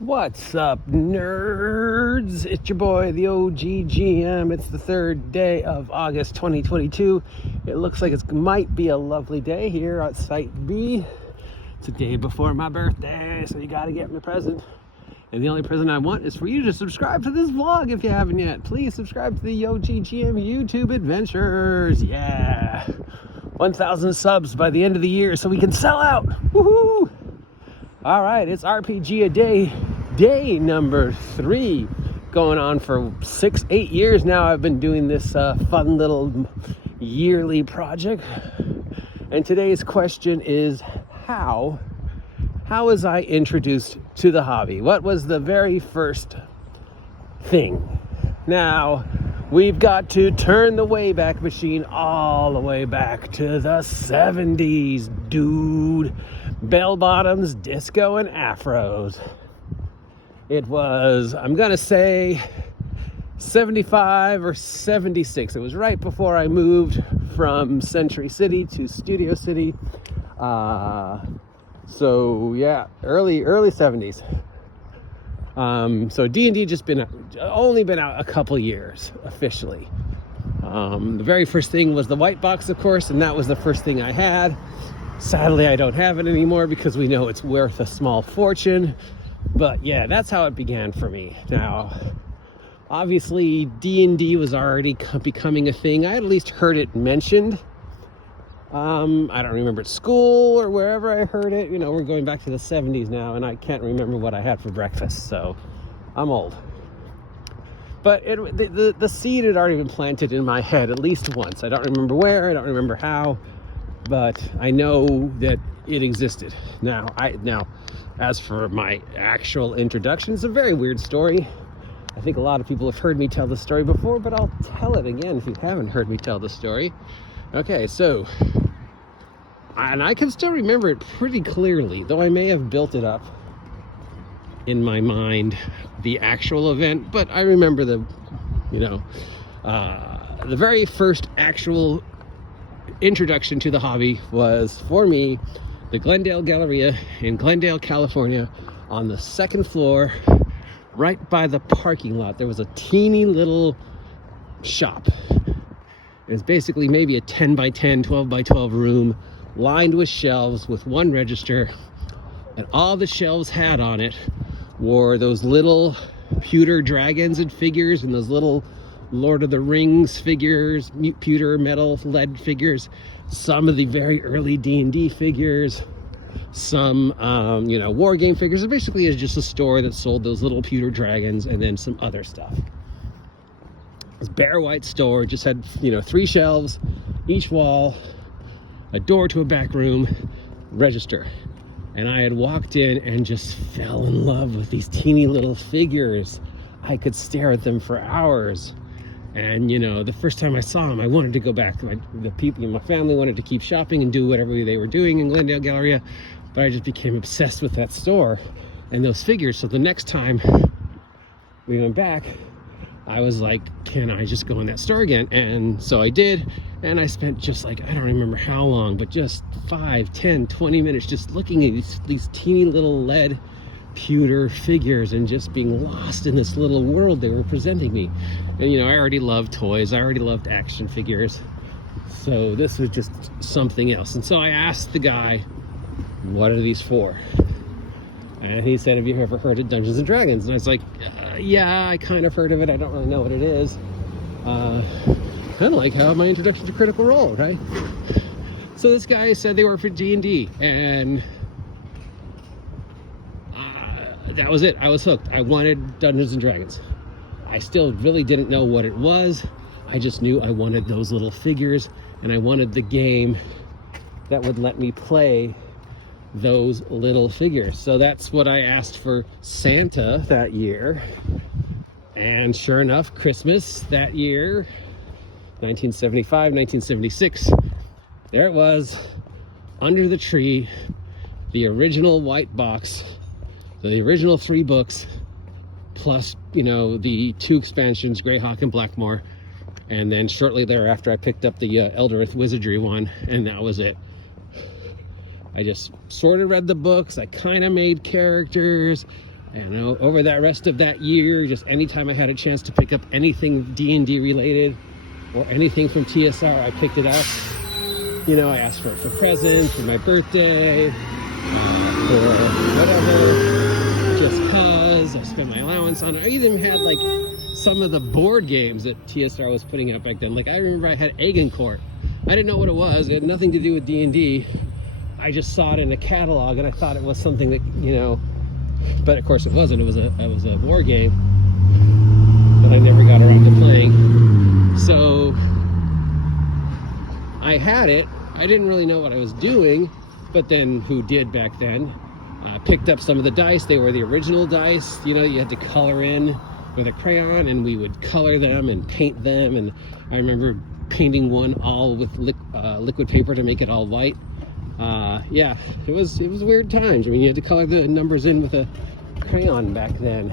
What's up, nerds? It's your boy, the OGGM. It's the 3rd day of August 2022. It looks like it might be a lovely day here at Site B. It's a day before my birthday, so you gotta get me a present. And the only present I want is for you to subscribe to this vlog if you haven't yet. Please subscribe to the OGGM YouTube adventures. Yeah. 1,000 subs by the end of the year so we can sell out. Woohoo! All right, it's RPG a day number 3, going on for 8 years now. I've been doing this fun little yearly project, and today's question is how was I introduced to the hobby? What was the very first thing? Now, we've got to turn the Wayback Machine all the way back to the 70s, dude. Bell bottoms, disco, and afros. It was, I'm gonna say, 75 or 76. It was right before I moved from Century City to Studio City. So yeah, early 70s. So D&D only been out a couple years officially. The very first thing was the white box, of course, and that was the first thing I had. Sadly, I don't have it anymore because we know it's worth a small fortune. But yeah, that's how it began for me. Now, obviously, D&D was already becoming a thing. I had at least heard it mentioned. I don't remember at school or wherever I heard it. You know, we're going back to the 70s now, and I can't remember what I had for breakfast, so I'm old. But the seed had already been planted in my head at least once. I don't remember where, I don't remember how, but I know that it existed. Now, as for my actual introduction, it's a very weird story. I think a lot of people have heard me tell the story before, but I'll tell it again if you haven't heard me tell the story. Okay, so, and I can still remember it pretty clearly, though I may have built it up in my mind, the actual event, but I remember the very first actual introduction to the hobby was, for me, the Glendale Galleria in Glendale, California, on the 2nd floor, right by the parking lot. There was a teeny little shop. It was basically maybe a 10 by 10, 12 by 12 room, lined with shelves with one register, and all the shelves had on it were those little pewter dragons and figures, and those little Lord of the Rings figures, pewter, metal, lead figures, some of the very early D&D figures, some war game figures. It basically is just a store that sold those little pewter dragons and then some other stuff. This bare white store, just had 3 shelves, each wall, a door to a back room, register. And I had walked in and just fell in love with these teeny little figures. I could stare at them for hours. And the first time I saw them, I wanted to go back. The people in my family wanted to keep shopping and do whatever they were doing in Glendale Galleria, but I just became obsessed with that store and those figures. So the next time we went back, I was like, can I just go in that store again? And so I did, and I spent just I don't remember how long, but just 5, 10, 20 minutes just looking at these teeny little lead pewter figures and just being lost in this little world they were presenting me. And I already loved toys, I already loved action figures, so this was just something else. And so I asked the guy, what are these for? And he said, have you ever heard of Dungeons and Dragons? And I was like, yeah, I kind of heard of it, I don't really know what it is. Kind of like how my introduction to Critical Role, right? So this guy said they were for D&D, and that was it. I was hooked. I wanted Dungeons and Dragons. I still really didn't know what it was. I just knew I wanted those little figures, and I wanted the game that would let me play those little figures. So that's what I asked for Santa that year. And sure enough, Christmas that year, 1975, 1976, there it was, under the tree, the original white box, the original 3 books, plus, the 2 expansions, Greyhawk and Blackmoor. And then shortly thereafter, I picked up the Eldoreth Wizardry one, and that was it. I just sort of read the books. I kind of made characters, And over that rest of that year, just anytime I had a chance to pick up anything D&D related or anything from TSR, I picked it up. You know, I asked for presents for my birthday, for whatever, just cause. I spent my allowance on it. I even had like some of the board games that TSR was putting out back then. Like I remember I had Court. I didn't know what it was. It had nothing to do with D&D. I just saw it in a catalog and I thought it was something that, you know, but of course it wasn't. It was a board game that I never got around to playing. So I had it. I didn't really know what I was doing, but then who did back then? Picked up some of the dice. They were the original dice. You know, you had to color in with a crayon, and we would color them and paint them. And I remember painting one all with liquid paper to make it all white. Yeah, it was weird times. I mean, you had to color the numbers in with a crayon back then.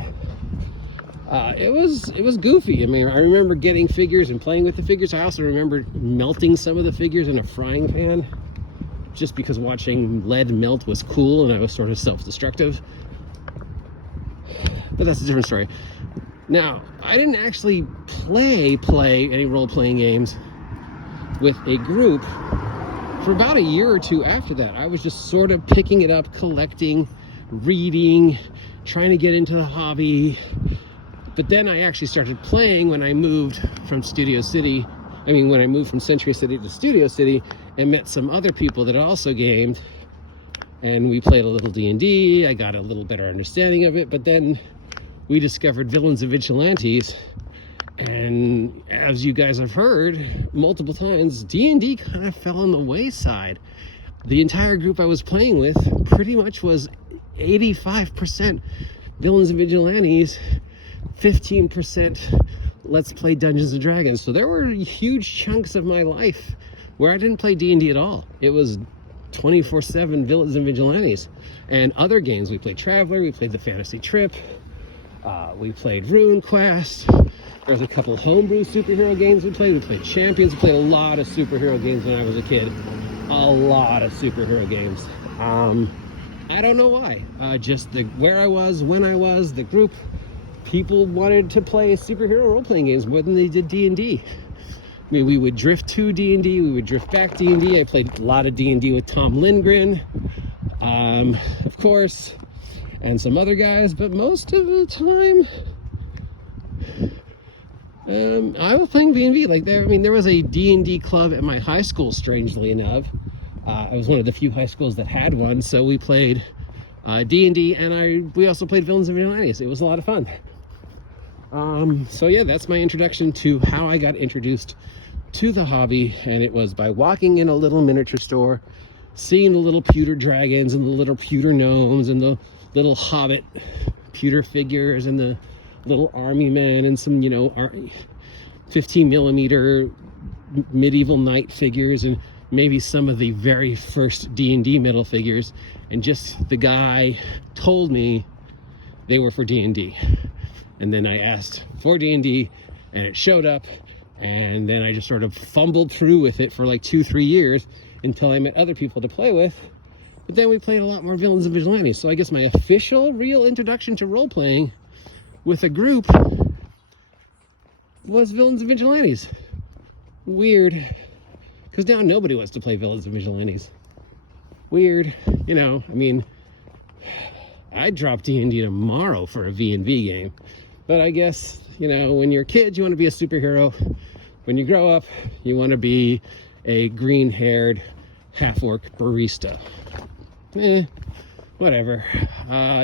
It was goofy. I mean, I remember getting figures and playing with the figures. I also remember melting some of the figures in a frying pan, just because watching lead melt was cool, and I was sort of self-destructive. But that's a different story. Now, I didn't actually play any role-playing games with a group for about a year or two after that. I was just sort of picking it up, collecting, reading, trying to get into the hobby. But then I actually started playing when I moved from when I moved from Century City to Studio City, and met some other people that also gamed, and we played a little D&D. I got a little better understanding of it, but then we discovered Villains and Vigilantes, and as you guys have heard multiple times, D&D kind of fell on the wayside. The entire group I was playing with pretty much was 85% Villains and Vigilantes, 15% let's play Dungeons and Dragons. So there were huge chunks of my life where I didn't play D&D at all. It was 24/7 Villains and Vigilantes. And other games, we played Traveler, we played the Fantasy Trip, we played Rune Quest. There's a couple homebrew superhero games we played. We played Champions. We played a lot of superhero games when I was a kid. A lot of superhero games. I don't know why. Just where I was, when I was, the group. People wanted to play superhero role-playing games more than they did D&D. I mean, we would drift to D&D, we would drift back D&D. I played a lot of D&D with Tom Lindgren, of course, and some other guys, but most of the time, I was playing D&D. Like there was a D&D club at my high school, strangely enough. I was one of the few high schools that had one, so we played D&D, and we also played Villains and Vigilantes. It was a lot of fun. So yeah, that's my introduction to how I got introduced to the hobby, and it was by walking in a little miniature store, seeing the little pewter dragons and the little pewter gnomes and the little hobbit pewter figures and the little army men and some, 15 millimeter medieval knight figures and maybe some of the very first D&D metal figures, and just the guy told me they were for D&D. And then I asked for D&D, and it showed up, and then I just sort of fumbled through with it for like 2-3 years until I met other people to play with. But then we played a lot more Villains and Vigilantes. So I guess my official real introduction to role-playing with a group was Villains and Vigilantes. Weird, because now nobody wants to play Villains and Vigilantes. Weird, I'd drop D&D tomorrow for a V&V game. But I guess, when you're a kid, you want to be a superhero. When you grow up, you want to be a green-haired half-orc barista. Whatever.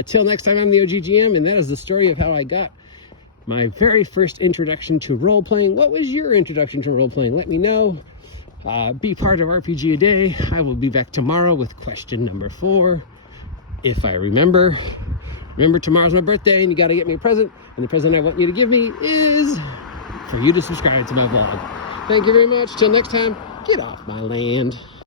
Till next time, I'm the OGGM, and that is the story of how I got my very first introduction to role-playing. What was your introduction to role-playing? Let me know. Be part of RPG A Day. I will be back tomorrow with question number 4. If I remember. Remember, tomorrow's my birthday, and you got to get me a present. And the present I want you to give me is for you to subscribe to my vlog. Thank you very much. Till next time, get off my land.